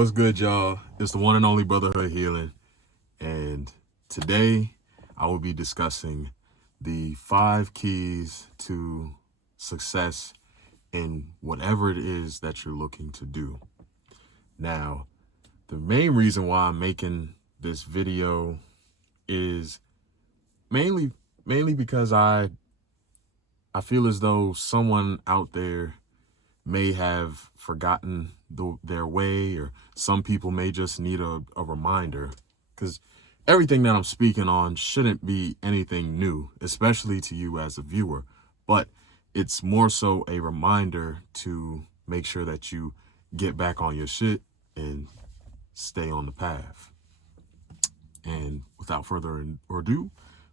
What's good, y'all? It's the one and only Brotherhood Healing, and today I will be discussing the 5 keys to success in whatever it is that you're looking to do. Now, the main reason why I'm making this video is mainly because I feel as though someone out there may have forgotten their way, or some people may just need a reminder, because everything that I'm speaking on shouldn't be anything new, especially to you as a viewer, but it's more so a reminder to make sure that you get back on your shit and stay on the path. And without further ado,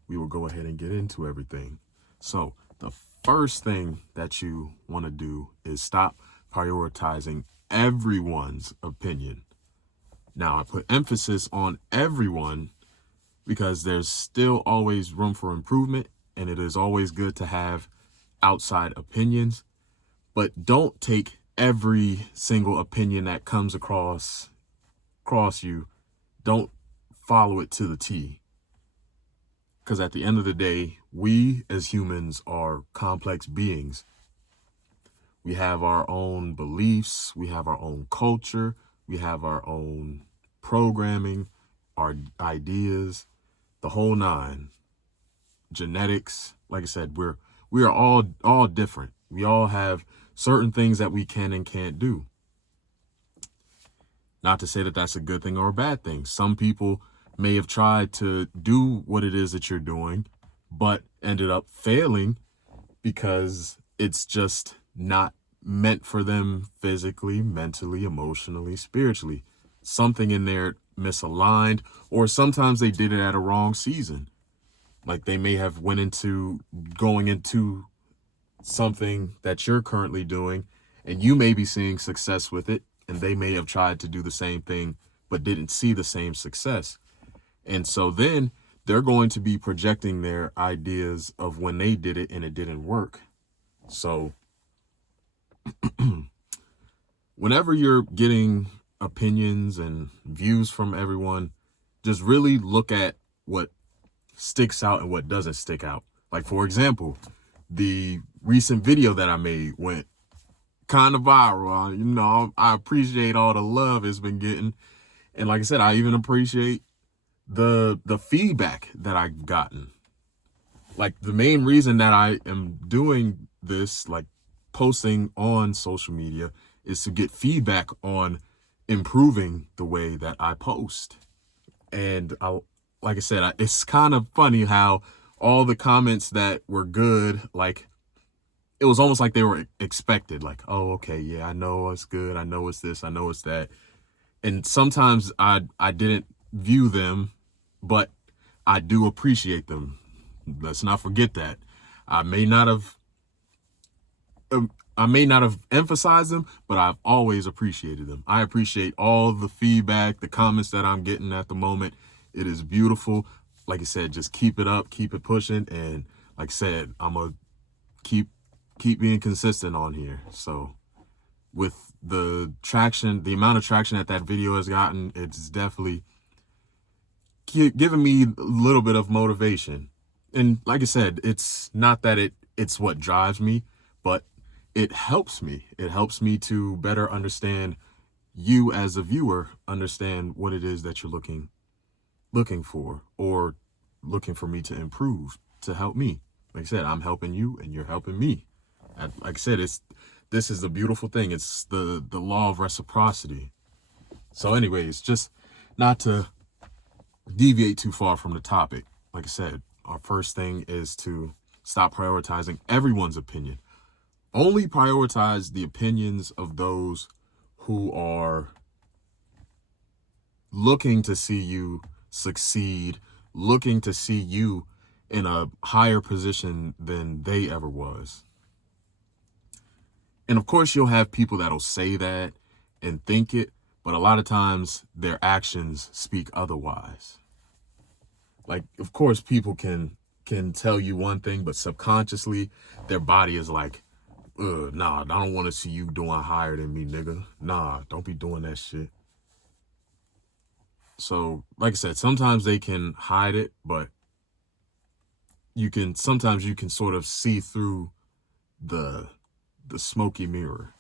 we will go ahead and get into everything. So the first thing that you want to do is stop prioritizing everyone's opinion. Now, I put emphasis on everyone because there's still always room for improvement, and it is always good to have outside opinions, but don't take every single opinion that comes across you. Don't follow it to the T. Because at the end of the day, we as humans are complex beings. We have our own beliefs, we have our own culture, we have our own programming, our ideas, the whole nine. Genetics, like I said, we are all different. We all have certain things that we can and can't do. Not to say that that's a good thing or a bad thing. Some people may have tried to do what it is that you're doing, but ended up failing because it's just not meant for them physically, mentally, emotionally, spiritually. Something in there misaligned, or sometimes they did it at a wrong season. Like they may have going into something that you're currently doing, and you may be seeing success with it, and they may have tried to do the same thing but didn't see the same success. And so then they're going to be projecting their ideas of when they did it and it didn't work. So whenever you're getting opinions and views from everyone, just really look at what sticks out and what doesn't stick out. Like, for example, the recent video that I made went kind of viral. I appreciate all the love it's been getting. And like I said, I even appreciate the feedback that I've gotten. Like, the main reason that I am doing this, like posting on social media, is to get feedback on improving the way that I post. And like I said, it's kind of funny how all the comments that were good, like, it was almost like they were expected. Like, oh, okay, yeah, I know it's good. I know it's this. I know it's that. And sometimes I didn't view them, but I do appreciate them. Let's not forget that. I may not have emphasized them, but I've always appreciated them. I appreciate all the feedback, the comments that I'm getting at the moment. It is beautiful. Like I said, just keep it up, keep it pushing. And like I said, I'm going to keep being consistent on here. So with the amount of traction that video has gotten, it's definitely giving me a little bit of motivation. And like I said, it's not that it's what drives me, but it helps me. It helps me to better understand you as a viewer, understand what it is that you're looking for, or looking for me to improve, to help me. Like I said, I'm helping you and you're helping me. And like I said, this is a beautiful thing. It's the law of reciprocity. So anyways, just not to deviate too far from the topic. Like I said, our first thing is to stop prioritizing everyone's opinion. Only prioritize the opinions of those who are looking to see you succeed, looking to see you in a higher position than they ever was. And of course, you'll have people that'll say that and think it, but a lot of times their actions speak otherwise. Like, of course, people can tell you one thing, but subconsciously their body is like, nah, I don't want to see you doing higher than me, nigga. Nah, don't be doing that shit. So, like I said, sometimes they can hide it, but sometimes you can sort of see through the smoky mirror.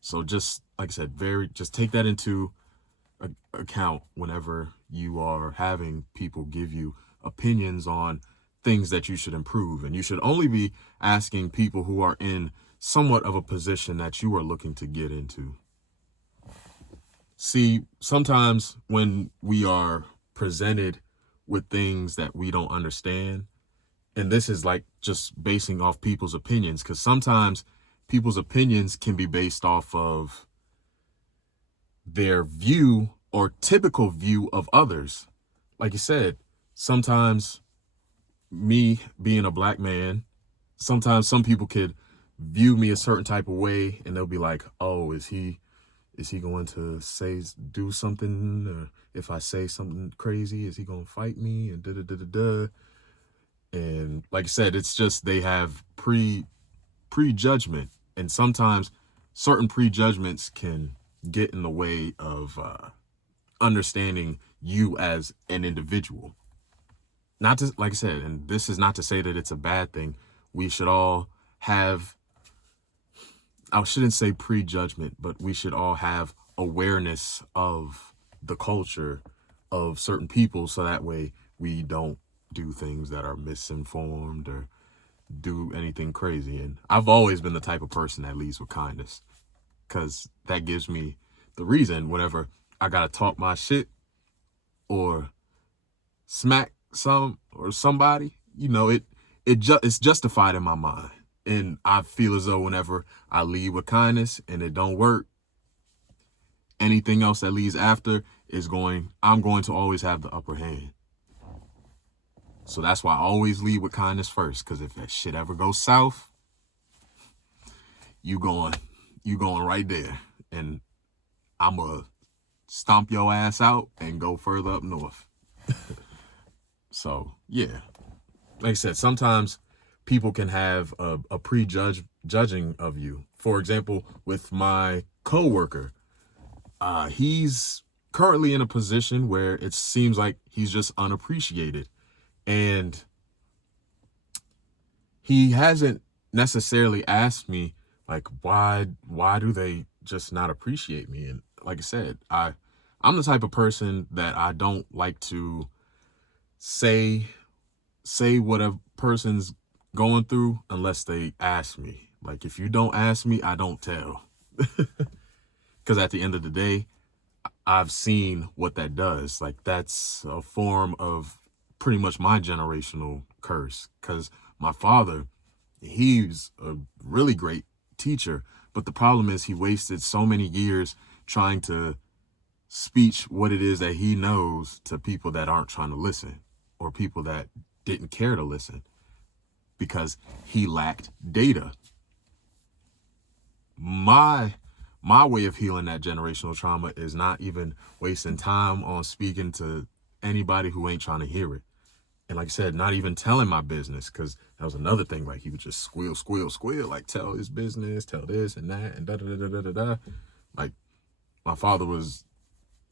So just like I said, just take that into account whenever you are having people give you opinions on things that you should improve. And you should only be asking people who are in somewhat of a position that you are looking to get into. See, sometimes when we are presented with things that we don't understand, and this is like just basing off people's opinions, because sometimes people's opinions can be based off of their view or typical view of others. Like you said, sometimes me being a black man, sometimes some people could view me a certain type of way and they'll be like, oh, is he going to do something? Or if I say something crazy, is he going to fight me? And da da da da da. And like I said, it's just they have prejudgment, and sometimes certain prejudgments can get in the way of understanding you as an individual. Not to, like I said, and this is not to say that it's a bad thing. We should all have, I shouldn't say prejudgment, but we should all have awareness of the culture of certain people, so that way we don't do things that are misinformed or do anything crazy. And I've always been the type of person that leads with kindness, because that gives me the reason whenever I gotta talk my shit or smack somebody, it's justified in my mind. And I feel as though whenever I lead with kindness and it don't work, anything else that leads after I'm going to always have the upper hand. So that's why I always lead with kindness first, because if that shit ever goes south, you going right there, and I'm gonna stomp your ass out and go further up north. So yeah, like I said, sometimes people can have a prejudging of you. For example, with my coworker, he's currently in a position where it seems like he's just unappreciated, and he hasn't necessarily asked me like why do they just not appreciate me. And like I said, I'm the type of person that I don't like to say what a person's going through unless they ask me. Like, if you don't ask me, I don't tell. Because at the end of the day, I've seen what that does. Like, that's a form of pretty much my generational curse. Because my father, he's a really great teacher, but the problem is he wasted so many years trying to speech what it is that he knows to people that aren't trying to listen, or people that didn't care to listen, because he lacked data. My way of healing that generational trauma is not even wasting time on speaking to anybody who ain't trying to hear it. And like I said, not even telling my business, because that was another thing. Like, he would just squeal, like tell his business, tell this and that, and da da da da da da. Like, my father was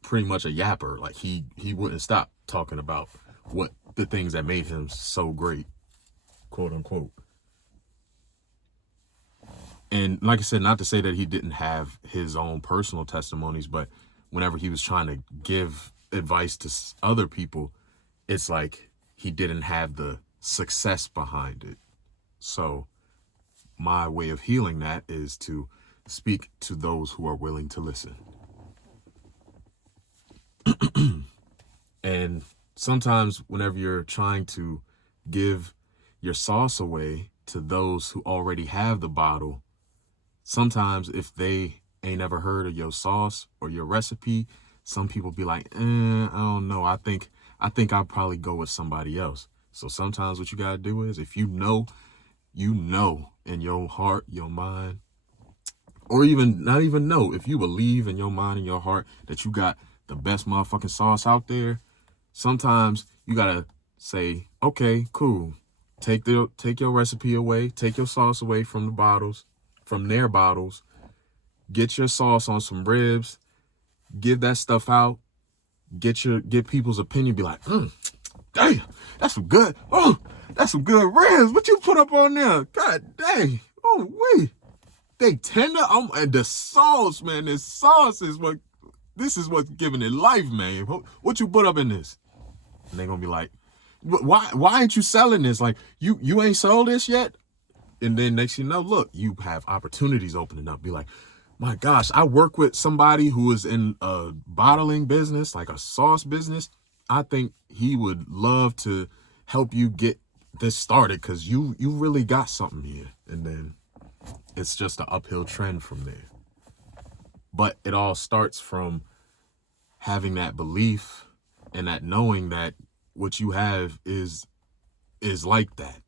pretty much a yapper. Like, he wouldn't stop talking about what the things that made him so great, quote unquote. And like I said, not to say that he didn't have his own personal testimonies, but whenever he was trying to give advice to other people, it's like he didn't have the success behind it. So my way of healing that is to speak to those who are willing to listen. And sometimes whenever you're trying to give your sauce away to those who already have the bottle, sometimes if they ain't ever heard of your sauce or your recipe, some people be like, I don't know. I think I'll probably go with somebody else. So sometimes what you got to do is, if you know in your heart, your mind, or even not even know, if you believe in your mind and your heart that you got the best motherfucking sauce out there, sometimes you got to say, okay, cool. Take your recipe away, take your sauce away from the bottles, from their bottles, get your sauce on some ribs, give that stuff out, get people's opinion, be like, damn, that's some good, that's some good ribs. What you put up on there? God dang. Oh, wait. They tender. And the sauce, man, this sauce is what's giving it life, man. What you put up in this? And they're gonna be like, why ain't you selling this? Like, you ain't sold this yet? And then next thing you know, look, you have opportunities opening up. Be like, my gosh, I work with somebody who is in a bottling business, like a sauce business. I think he would love to help you get this started because you really got something here. And then it's just an uphill trend from there. But it all starts from having that belief and that knowing that what you have is like that.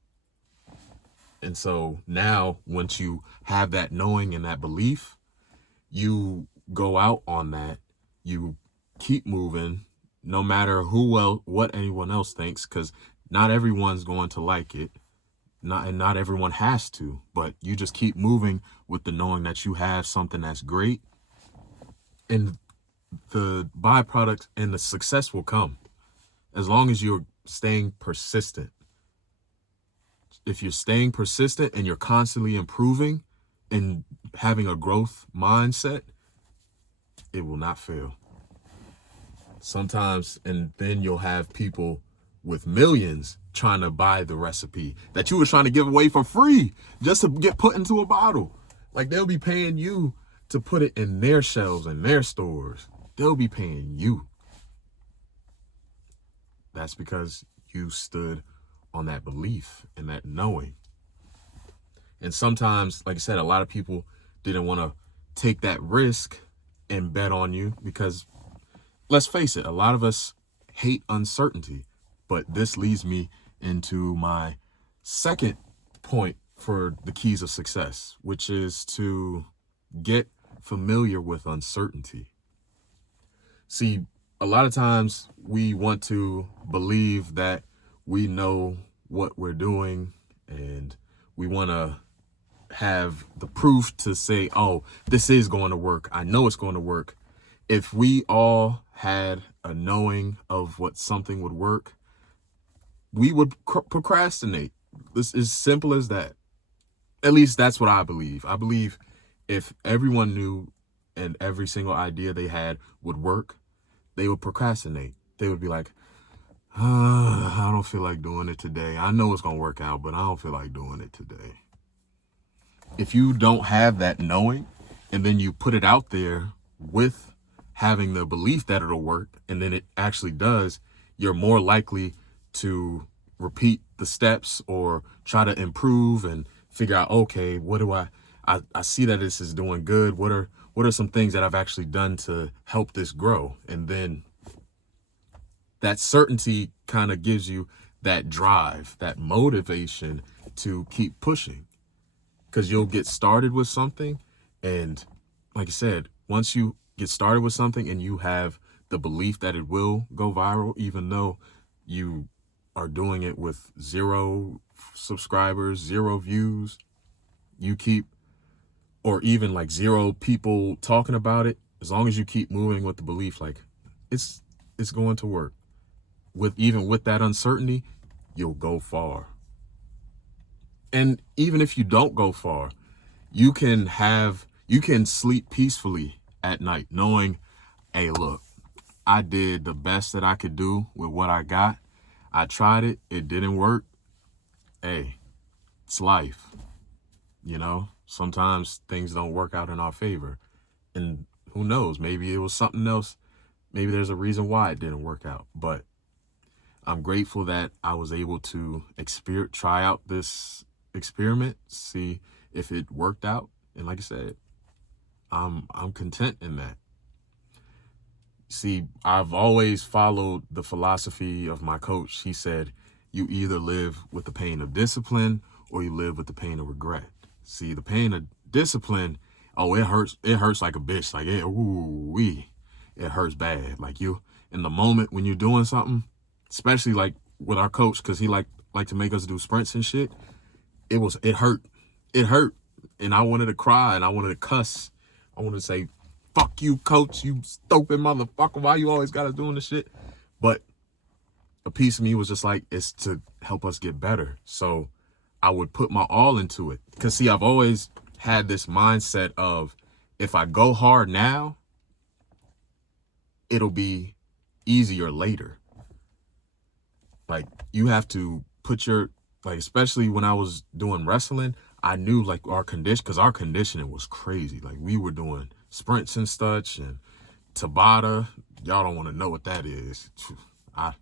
And so now once you have that knowing and that belief, you go out on that, you keep moving, no matter what anyone else thinks, because not everyone's going to like it. Not everyone has to, but you just keep moving with the knowing that you have something that's great, and the byproduct and the success will come as long as you're staying persistent. If you're staying persistent and you're constantly improving and having a growth mindset, it will not fail. Sometimes, and then you'll have people with millions trying to buy the recipe that you were trying to give away for free just to get put into a bottle. Like, they'll be paying you to put it in their shelves and their stores. They'll be paying you. That's because you stood on that belief and that knowing. And sometimes, like I said, a lot of people didn't want to take that risk and bet on you because, let's face it, a lot of us hate uncertainty. But this leads me into my second point for the keys of success, which is to get familiar with uncertainty. See, a lot of times we want to believe that we know what we're doing and we want to have the proof to say, oh, this is going to work. I know it's going to work. If we all had a knowing of what something would work, we would procrastinate. This is simple as that. At least that's what I believe. I believe if everyone knew and every single idea they had would work, they would procrastinate. They would be like, I don't feel like doing it today. I know it's going to work out, but I don't feel like doing it today. If you don't have that knowing and then you put it out there with having the belief that it'll work and then it actually does, you're more likely to repeat the steps or try to improve and figure out, okay, what do I see that this is doing good. What are some things that I've actually done to help this grow? And then that certainty kind of gives you that drive, that motivation to keep pushing, because you'll get started with something. And like I said, once you get started with something and you have the belief that it will go viral, even though you are doing it with 0 subscribers, 0 views, or even like 0 people talking about it, as long as you keep moving with the belief, like it's going to work. Even with that uncertainty, you'll go far. And even if you don't go far, you can sleep peacefully at night knowing, hey, look, I did the best that I could do with what I got. I tried it. It didn't work. Hey, it's life. Sometimes things don't work out in our favor. And who knows? Maybe it was something else. Maybe there's a reason why it didn't work out. But I'm grateful that I was able to try out this experiment, see if it worked out. And like I said, I'm content in that. See, I've always followed the philosophy of my coach. He said, you either live with the pain of discipline or you live with the pain of regret. See, the pain of discipline, oh, it hurts. It hurts like a bitch. Like, it hurts bad. Like, you, in the moment when you're doing something, especially like with our coach, because he like to make us do sprints and shit, it hurt. It hurt. And I wanted to cry and I wanted to cuss. I wanted to say, fuck you, coach, you stupid motherfucker, why you always got us doing this shit? But a piece of me was just like, it's to help us get better. So I would put my all into it. Because see, I've always had this mindset of, if I go hard now, it'll be easier later. Like, you have to put your, like, especially when I was doing wrestling, I knew like our condition, because our conditioning was crazy. Like, we were doing sprints and such, and Tabata, y'all don't want to know what that is. I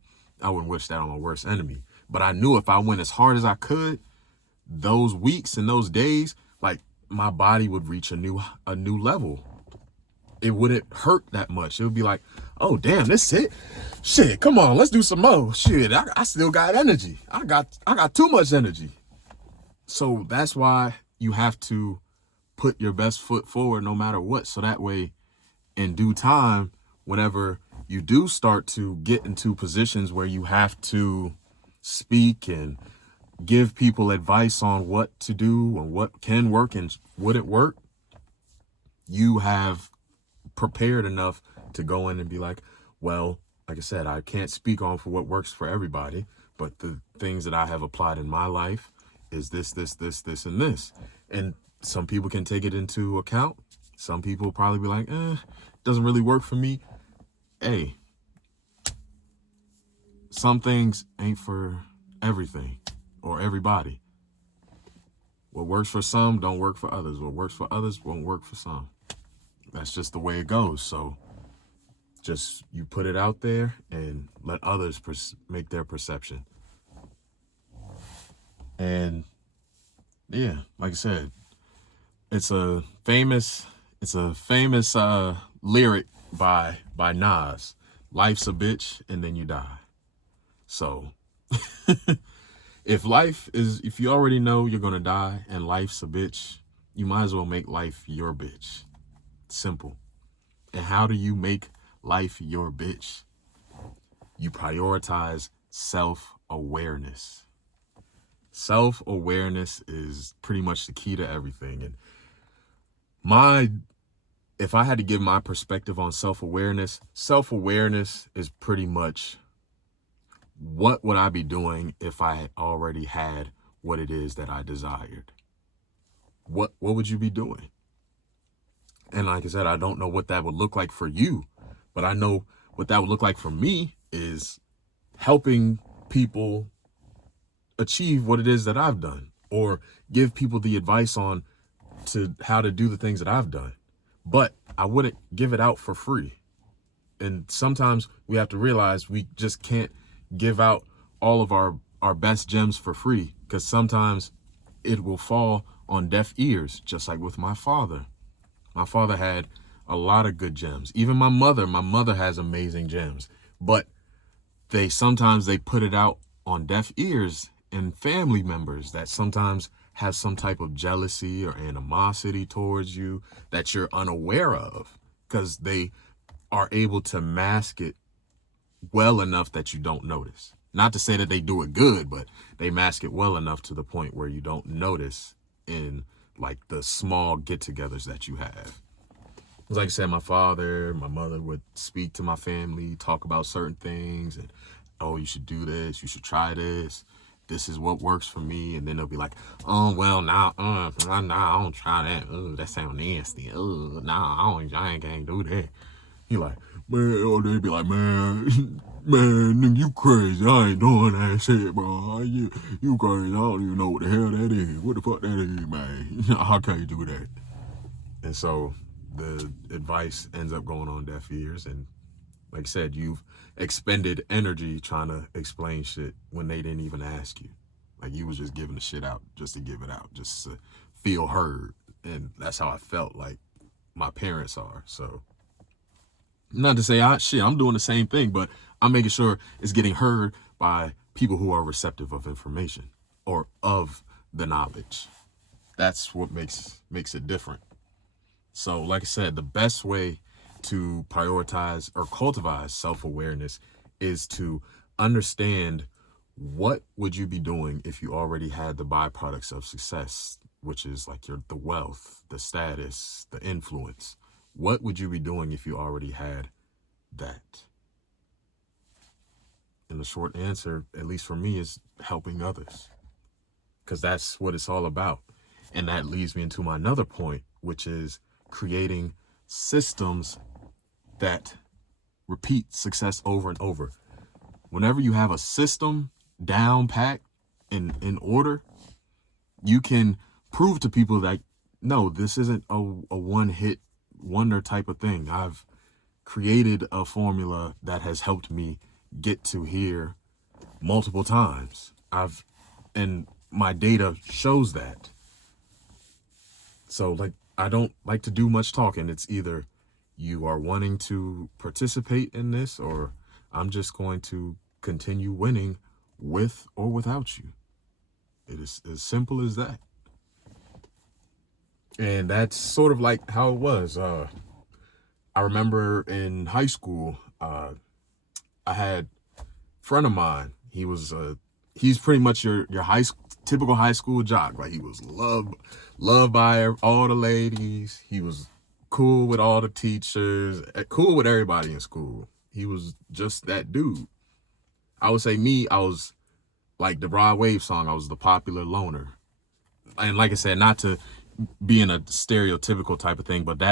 wouldn't wish that on my worst enemy. But I knew if I went as hard as I could, those weeks and those days, like, my body would reach a new level. It wouldn't hurt that much. It would be like, oh damn, this it. Shit, come on, let's do some more. Shit, I still got energy. I got too much energy. So that's why you have to put your best foot forward no matter what. So that way, in due time, whenever you do start to get into positions where you have to speak and give people advice on what to do and what can work and wouldn't work, you have prepared enough to go in and be like, well, like I said, I can't speak on for what works for everybody, but the things that I have applied in my life is this, and this. And some people can take it into account. Some people will probably be like, doesn't really work for me. Hey, some things ain't for everything or everybody. What works for some don't work for others. What works for others won't work for some. That's just the way it goes. So just, you put it out there and let others make their perception. And yeah, like I said, it's a famous lyric by Nas. Life's a bitch and then you die. So if you already know you're gonna die and life's a bitch, you might as well make life your bitch. Simple. And how do you make life your bitch? You prioritize self-awareness. Self-awareness is pretty much the key to everything. And if I had to give my perspective on self-awareness is pretty much, what would I be doing if I had already had what it is that I desired? What would you be doing? And like I said, I don't know what that would look like for you, but I know what that would look like for me is helping people achieve what it is that I've done, or give people the advice on to how to do the things that I've done. But I wouldn't give it out for free. And sometimes we have to realize we just can't give out all of our best gems for free, because sometimes it will fall on deaf ears, just like with my father. My father had a lot of good gems. Even my mother has amazing gems, but sometimes they put it out on deaf ears and family members that sometimes have some type of jealousy or animosity towards you that you're unaware of, because they are able to mask it well enough that you don't notice. Not to say that they do it good, but they mask it well enough to the point where you don't notice in like the small get-togethers that you have. Because like I said, my mother would speak to my family, talk about certain things, and, oh, you should do this, you should try this. This is what works for me. And then they'll be like, oh, well, nah, I don't try that. That sound nasty. Nah, I ain't gonna do that. He like, man, or they be like, man, nigga, you crazy. I ain't doing that shit, bro. You crazy. I don't even know what the hell that is. What the fuck that is, man? How can you do that? And so the advice ends up going on deaf ears. And like I said, you've expended energy trying to explain shit when they didn't even ask you. Like, you was just giving the shit out just to give it out, just to feel heard. And that's how I felt like my parents are. So not to say I'm doing the same thing, but I'm making sure it's getting heard by people who are receptive of information or of the knowledge. That's what makes it different. So like I said, the best way to prioritize or cultivate self-awareness is to understand, what would you be doing if you already had the byproducts of success, which is like the wealth, the status, the influence. What would you be doing if you already had that? And the short answer, at least for me, is helping others, because that's what it's all about. And that leads me into my another point, which is creating systems that repeat success over and over. Whenever you have a system down packed in order, you can prove to people that, no, this isn't a one-hit wonder type of thing. I've created a formula that has helped me get to here multiple times. And my data shows that. So like, I don't like to do much talking. It's either you are wanting to participate in this, or I'm just going to continue winning with or without you. It is as simple as that. And that's sort of like how it was. I remember in high school, I had a friend of mine. He's pretty much your typical high school jock. Like, he was loved by all the ladies. He was cool with all the teachers, cool with everybody in school. He was just that dude. I would say I was like the Rod Wave song. I was the popular loner. And like I said, not to be in a stereotypical type of thing, but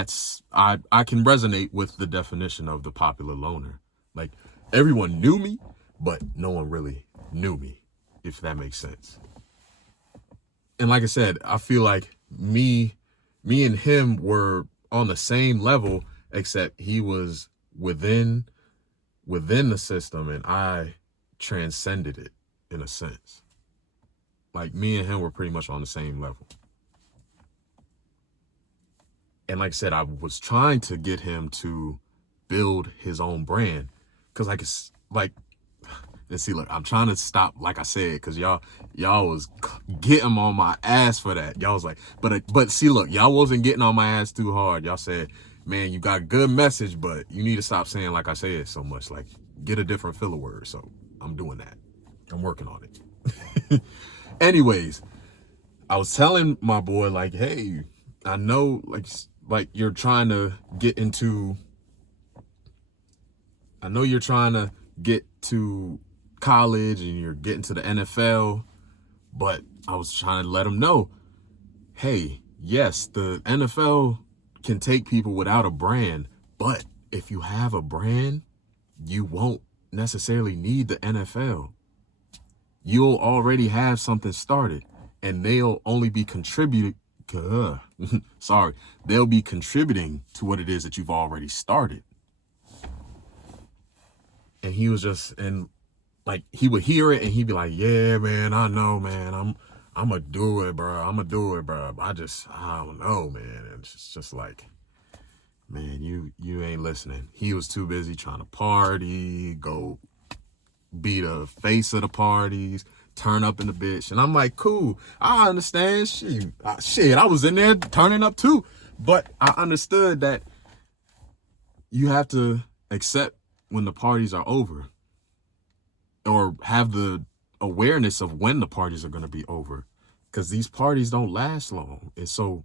I can resonate with the definition of the popular loner. Like, everyone knew me, but no one really knew me, if that makes sense. And like I said, I feel like me and him were on the same level, except he was within the system and I transcended it in a sense. Like, me and him were pretty much on the same level. And like I said, I was trying to get him to build his own brand. Cause and see, look, I'm trying to stop, like I said, because y'all was getting on my ass for that. Y'all was like, but see, look, y'all wasn't getting on my ass too hard. Y'all said, man, you got a good message, but you need to stop saying like I said so much. Like, get a different filler word. So I'm doing that. I'm working on it. Anyways, I was telling my boy, like, hey, I know, like you're trying to get into, I know you're trying to get to college and you're getting to the NFL, but I was trying to let him know, hey, yes, the NFL can take people without a brand, but if you have a brand, you won't necessarily need the NFL. You'll already have something started, and they'll only be contributing. They'll be contributing to what it is that you've already started. And he was just, and like, he would hear it and he'd be like, yeah, man, I know, man, I'm gonna do it, bro. I don't know, man. And it's just like, man, you ain't listening. He was too busy trying to party, go be the face of the parties, turn up in the bitch. And I'm like, cool, I understand. Shit, I was in there turning up too. But I understood that you have to accept when the parties are over, or have the awareness of when the parties are going to be over, because these parties don't last long. And so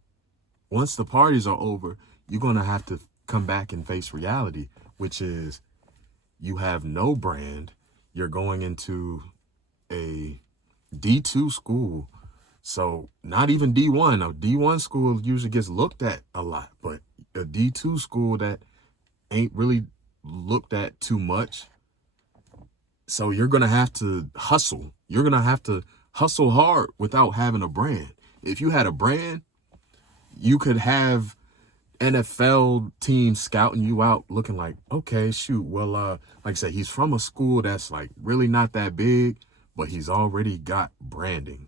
once the parties are over, you're going to have to come back and face reality, which is you have no brand. You're going into a D2 school. So not even D1. A D1 school usually gets looked at a lot, but a D2 school that ain't really looked at too much. So you're going to have to hustle. You're going to have to hustle hard without having a brand. If you had a brand, you could have NFL teams scouting you out looking like, okay, shoot, well, like I said, he's from a school that's like really not that big, but he's already got branding.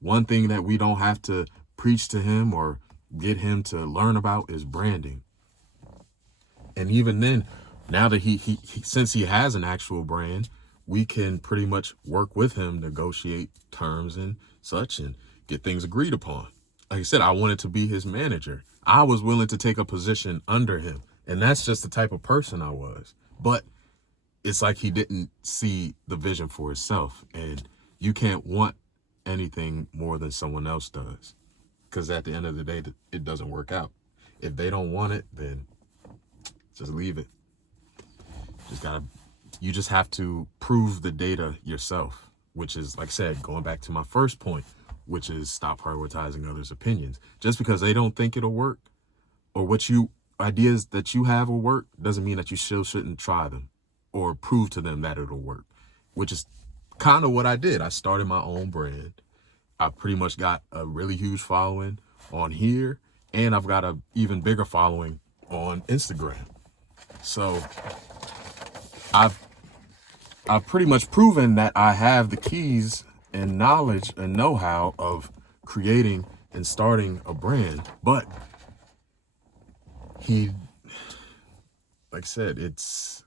One thing that we don't have to preach to him or get him to learn about is branding. And even then, now that he since he has an actual brand, we can pretty much work with him, negotiate terms and such, and get things agreed upon. Like I said, I wanted to be his manager. I was willing to take a position under him. And that's just the type of person I was. But it's like he didn't see the vision for himself. And you can't want anything more than someone else does, because at the end of the day, it doesn't work out. If they don't want it, then just leave it. You just have to prove the data yourself, which is, like I said, going back to my first point, which is stop prioritizing others' opinions. Just because they don't think it'll work, or ideas that you have will work, doesn't mean that you still shouldn't try them or prove to them that it'll work, which is kind of what I did. I started my own brand. I pretty much got a really huge following on here, and I've got a even bigger following on Instagram. So I've pretty much proven that I have the keys and knowledge and know-how of creating and starting a brand. But he, like I said, it's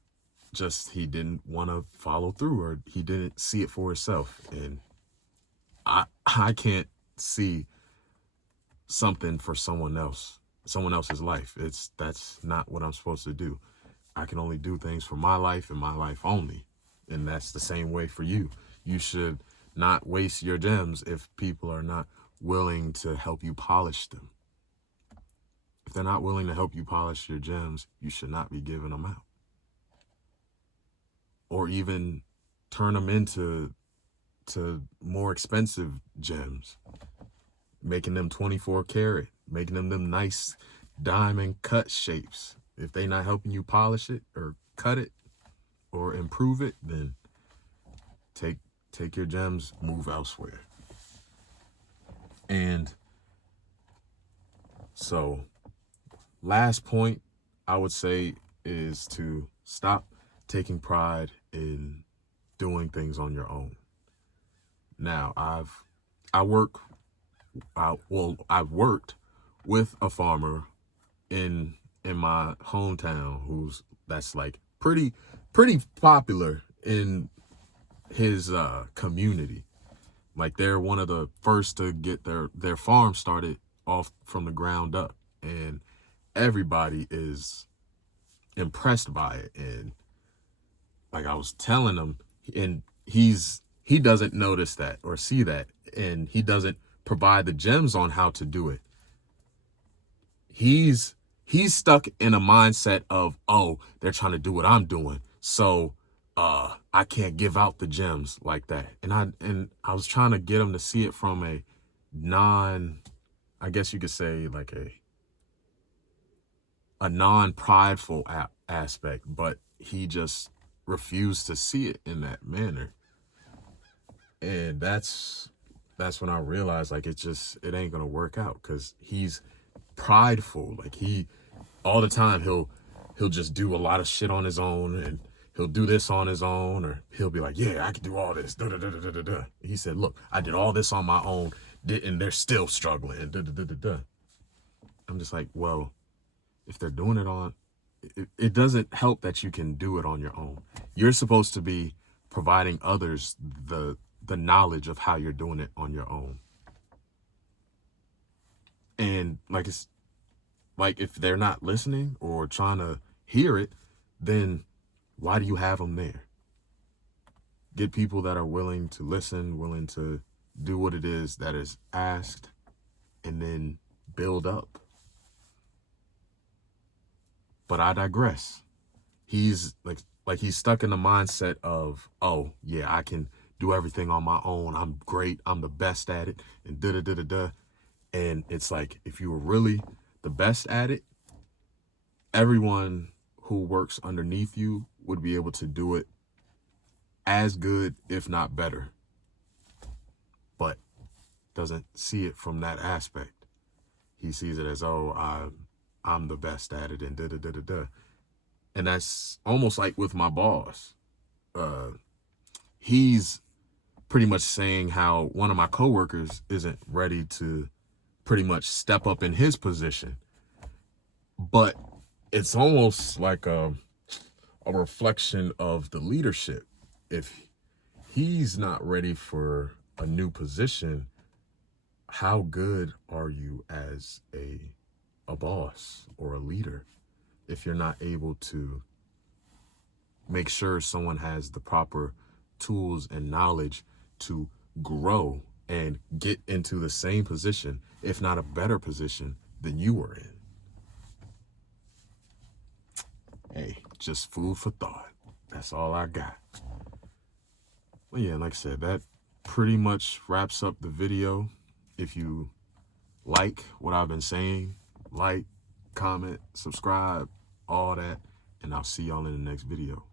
just he didn't want to follow through, or he didn't see it for himself. And I can't see something for someone else's life. That's not what I'm supposed to do. I can only do things for my life and my life only. And that's the same way for you. You should not waste your gems if people are not willing to help you polish them. If they're not willing to help you polish your gems, you should not be giving them out. Or even turn them into more expensive gems, making them 24 karat, making them nice diamond cut shapes. If they're not helping you polish it or cut it or improve it, then take your gems, move elsewhere. And so, last point I would say is to stop taking pride in doing things on your own. Now, I've worked with a farmer in my hometown that's like pretty popular in his community. Like, they're one of the first to get their farm started off from the ground up, and everybody is impressed by it. And like I was telling him, and he doesn't notice that or see that, and he doesn't provide the gems on how to do it. He's stuck in a mindset of, oh, they're trying to do what I'm doing, so I can't give out the gems like that. And I was trying to get him to see it from a I guess you could say, like a non-prideful aspect, but he just refused to see it in that manner. And that's when I realized, like, it ain't gonna work out, because he's prideful. Like, all the time he'll just do a lot of shit on his own, and he'll do this on his own, or he'll be like, yeah, I can do all this. Da, da, da, da, da, da. He said, look, I did all this on my own, and they're still struggling. Da, da, da, da, da. I'm just like, well, if they're doing it doesn't help that you can do it on your own. You're supposed to be providing others the knowledge of how you're doing it on your own. And like if they're not listening or trying to hear it, then why do you have them there? Get people that are willing to listen, willing to do what it is that is asked, and then build up. But I digress. He's like he's stuck in the mindset of, oh yeah, I can do everything on my own. I'm great. I'm the best at it, and da da da da da. And it's like, if you were really the best at it, everyone who works underneath you would be able to do it as good, if not better. But doesn't see it from that aspect. He sees it as, oh, I'm the best at it, and da da da da da. And that's almost like with my boss. He's pretty much saying how one of my coworkers isn't ready to pretty much step up in his position. But it's almost like a reflection of the leadership. If he's not ready for a new position, how good are you as a boss or a leader if you're not able to make sure someone has the proper tools and knowledge to grow and get into the same position, if not a better position than you were in? hey, just food for thought. That's all I got. Well, yeah, like I said, that pretty much wraps up the video. If you like what I've been saying, like, comment, subscribe, all that, and I'll see y'all in the next video.